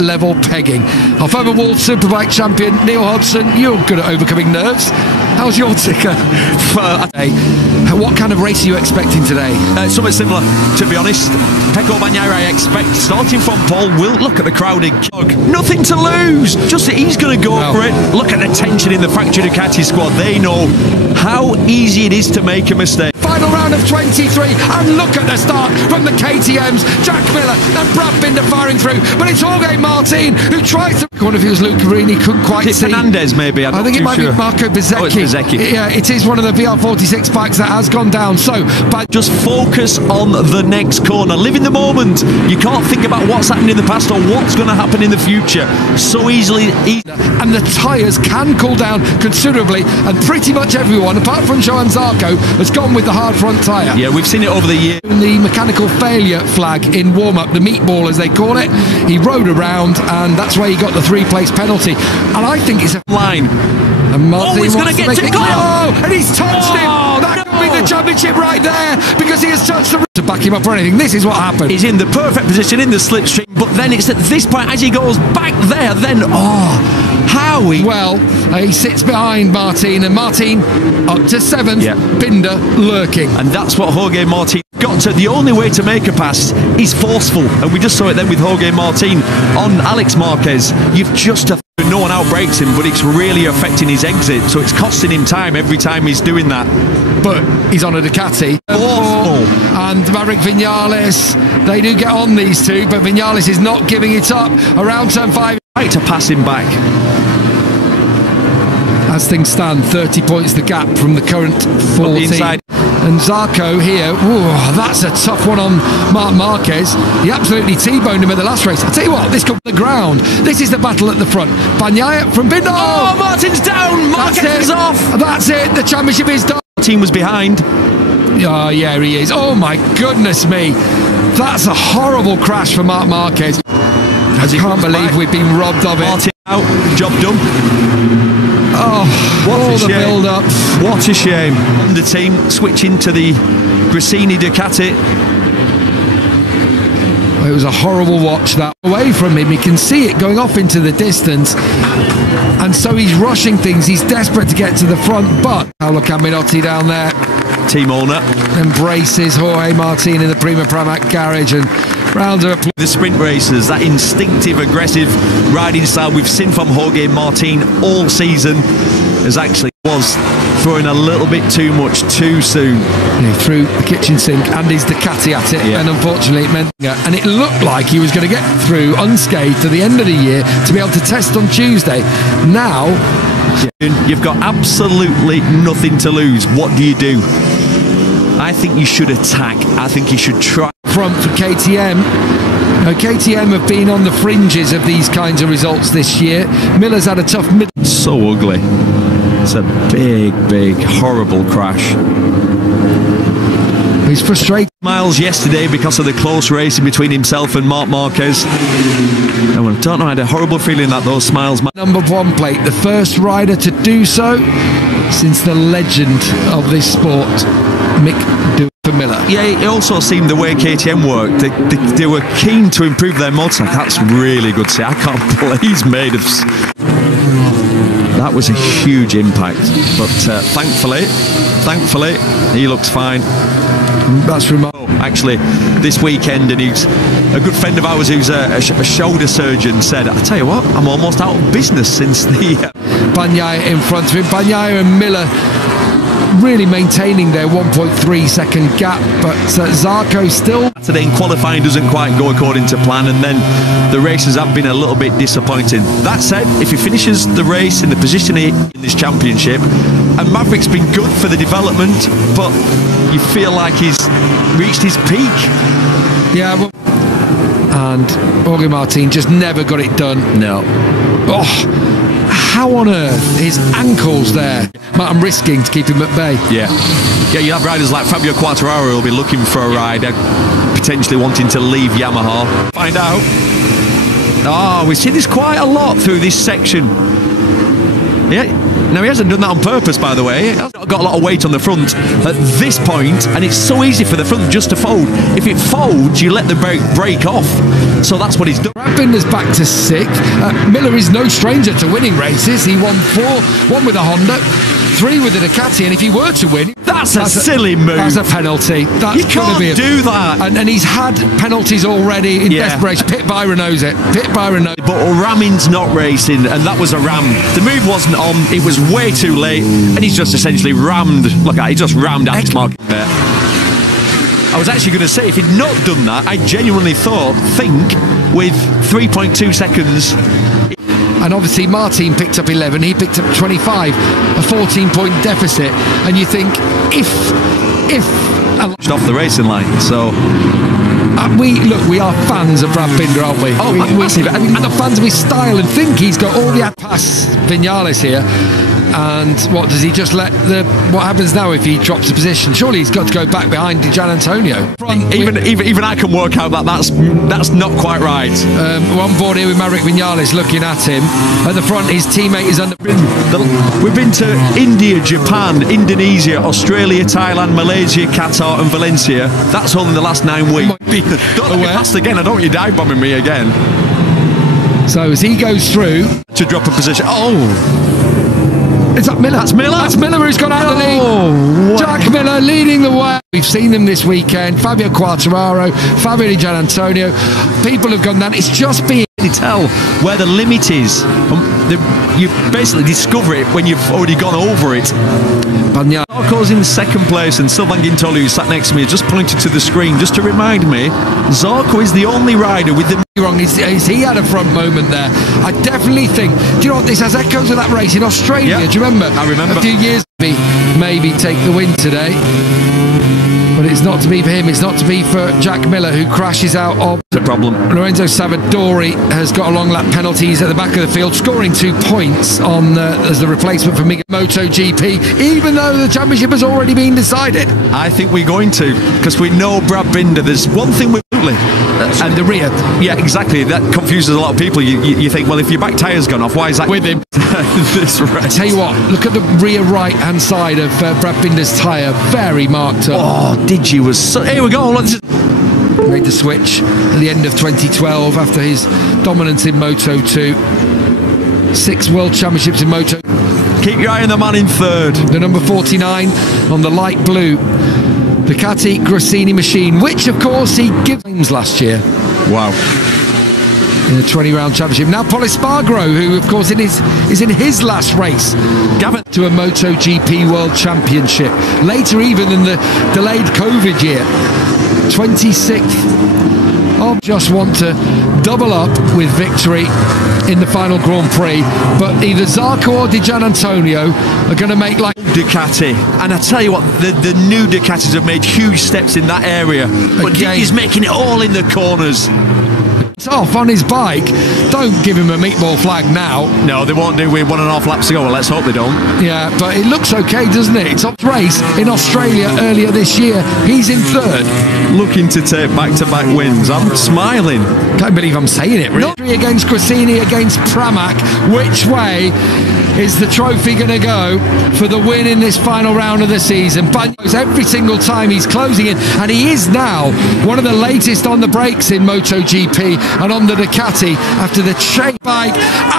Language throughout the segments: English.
level pegging. Our former World Superbike champion Neil Hodgson, you're good at overcoming nerves. How's your ticker? What kind of race are you expecting today? Something similar, to be honest. Pecco Bagnaia, I expect, starting from pole, will look at the crowding. Nothing to lose. Just he's going to go for it. Look at the tension in the factory Ducati squad. They know how easy it is to make a mistake. Final round of 23, and look at the start from the KTMs. Jack Miller and Brad Binder firing through, but it's Jorge Martin who tries to. One of you was Luke Carini, couldn't quite see. Fernandez, maybe. I think it might be Marco Bezzecchi. Oh, it's Bezzecchi. Yeah, it is one of the VR46 bikes that has gone down. So, but just focus on the next corner. Live in the moment. You can't think about what's happened in the past or what's going to happen in the future so easily. And the tyres can cool down considerably, and pretty much everyone, apart from Johan Zarco, has gone with the hard front tyre. Yeah, we've seen it over the years. The mechanical failure flag in warm-up, the meatball as they call it, he rode around, and that's why he got the 3-place penalty. And I think it's a line. And Martin he's going to get to go! Oh, and he's touched him! That could be the championship right there, because he has touched the to back him up or anything. This is what happened. He's in the perfect position in the slipstream, but then it's at this point as he goes back there, then how he... Well, he sits behind Martin, and Martin up to 7th, Binder lurking. And that's what Jorge Martin got to. The only way to make a pass is forceful, and we just saw it then with Jorge Martin on Alex Marquez. You've just to... No one outbreaks him, but it's really affecting his exit, so it's costing him time every time he's doing that. But he's on a Ducati. And Maverick Vinales, they do get on, these two, but Vinales is not giving it up around turn 5. Right to pass him back. As things stand, 30 points the gap from the current 14. And Zarco here, that's a tough one on Marc Marquez. He absolutely T-boned him at the last race. I'll tell you what, this comes to the ground. This is the battle at the front. Bagnaia from Binder. Oh, Martin's down. Marquez is off. That's it. The championship is done. Team was behind. Oh, yeah, he is. Oh, my goodness me. That's a horrible crash for Marc Marquez. I can't believe we've been robbed of it. Martin out. Job done. Oh, what all the build-up. What a shame. The team switching to the Gresini Ducati. It was a horrible watch that. Away from him, he can see it going off into the distance, and so he's rushing things. He's desperate to get to the front, but Paolo Caminotti down there, team owner, embraces Jorge Martin in the Prima Pramac garage and rounds her up. The sprint races, that instinctive, aggressive riding style we've seen from Jorge Martin all season, as actually was throwing a little bit too much too soon. He threw the kitchen sink and his Ducati at it, and unfortunately it meant, and it looked like he was going to get through unscathed to the end of the year to be able to test on Tuesday. Now you've got absolutely nothing to lose. What do you do? I think you should attack. I think you should try. Front for KTM. Now, KTM have been on the fringes of these kinds of results this year. Miller's had a tough middle. So ugly. It's a big, horrible crash. He's frustrated. Miles yesterday because of the close racing between himself and Marc Marquez. And I don't know, I had a horrible feeling that those smiles... Number 1 plate, the first rider to do so since the legend of this sport, Mick Miller. Yeah, it also seemed the way KTM worked, they were keen to improve their motorcycle. That's really good to see. I can't believe he's made of... That was a huge impact, but thankfully, he looks fine. That's remarkable. Actually, this weekend, and he's a good friend of ours who's a shoulder surgeon, said, I tell you what, I'm almost out of business since the... Bagnaia in front of him. Bagnaia and Miller really maintaining their 1.3 second gap, but Zarco still... Today in qualifying doesn't quite go according to plan, and then the races have been a little bit disappointing. That said, if he finishes the race in the position in this championship, and Maverick's been good for the development, but you feel like he's reached his peak. Yeah, well, and Jorge Martin just never got it done. No. Oh, how on earth? His ankles there. I'm risking to keep him at bay. Yeah, you have riders like Fabio Quartararo who'll be looking for a ride, potentially wanting to leave Yamaha. Find out. Oh, we see this quite a lot through this section. Yeah. Now, he hasn't done that on purpose, by the way. He hasn't got a lot of weight on the front at this point, and it's so easy for the front just to fold. If it folds, you let the brake break off. So that's what he's done. Brad Binder's back to 6th. Miller is no stranger to winning races. He won 4, 1 with a Honda, 3 with a Ducati, and if he were to win, that's a silly move. That's a penalty. That's you can't do that. And he's had penalties already in desperation. Pit Byron knows it. Pit Byron knows it. But ramming's not racing, and that was a ram. The move wasn't on. It was way too late, and he's just essentially rammed. Look at it, he just rammed Alex Marquez there. I was actually going to say, if he'd not done that, I genuinely think with 3.2 seconds. And obviously Martin picked up 11, he picked up 25, a 14-point deficit. And you think, if off the racing line, so we are fans of Brad Binder, aren't we? Oh, massive. And the fans of his style, and think he's got all the past Vinales here. And what does he just let what happens now if he drops a position? Surely he's got to go back behind Gian Antonio. Even I can work out that's not quite right. We're on board here with Maverick Vinales looking at him. At the front, his teammate is under. We've been to India, Japan, Indonesia, Australia, Thailand, Malaysia, Qatar and Valencia. That's all in the last 9 weeks. Don't let me pass again. I don't want you dive bombing me again. So as he goes through to drop a position. Is that Miller? That's Miller. That's Miller who's gone out of the lead. Wow. Jack Miller leading the way. We've seen them this weekend. Fabio Quartararo, Fabio Di Gianantonio. People have gone down. It's just being to tell where the limit is. You basically discover it when you've already gone over it. Bagnaia. Zarco's in 2nd place, and Sylvain Guintoli, who sat next to me, just pointed to the screen just to remind me Zarco is the only rider with the wrong. He had a front moment there. I definitely think. Do you know what? This has echoes of that race in Australia. Yeah, do you remember? I remember. A few years maybe take the win today. But it's not to be for him. It's not to be for Jack Miller, who crashes out of the problem. Lorenzo Savadori has got a long lap penalty. He's at the back of the field, scoring 2 points on as the replacement for MotoGP, even though the championship has already been decided. I think we're going to, because we know Brad Binder. There's one thing with and the rear. Yeah, exactly. That confuses a lot of people. You think, well, if your back tyre's gone off, why is that with him? This race. I tell you what, look at the rear right-hand side of Brad Binder's tyre, very marked up. Oh, did you? Here we go. Made the switch at the end of 2012 after his dominance in Moto 2. 6 World Championships in Moto. Keep your eye on the man in 3rd. The number 49 on the light blue Ducati Grassini machine, which of course he gives last year. Wow. In the 20-round championship. Now Polispargro, who of course is in his last race, Gavin to a MotoGP World Championship. Later even than the delayed Covid year. 26th. I just want to double up with victory in the final Grand Prix, but either Zarco or Di Gianantonio are going to make like Ducati. And I tell you what, the new Ducatis have made huge steps in that area, but he's making it all in the corners. Off on his bike. Don't give him a meatball flag now. No, they won't do with 1.5 laps to go. Well, let's hope they don't. Yeah, but it looks okay, doesn't it? It's a race in Australia earlier this year. He's in 3rd. Looking to take back-to-back wins. I'm smiling. Can't believe I'm saying it, really. Against Grassini, against Pramac. Which way is the trophy going to go for the win in this final round of the season? Bagnaia, every single time he's closing in, and he is now one of the latest on the brakes in MotoGP and on the Ducati after the chain bike,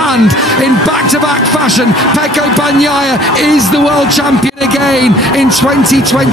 and in back-to-back fashion, Pecco Bagnaia is the world champion again in 2020.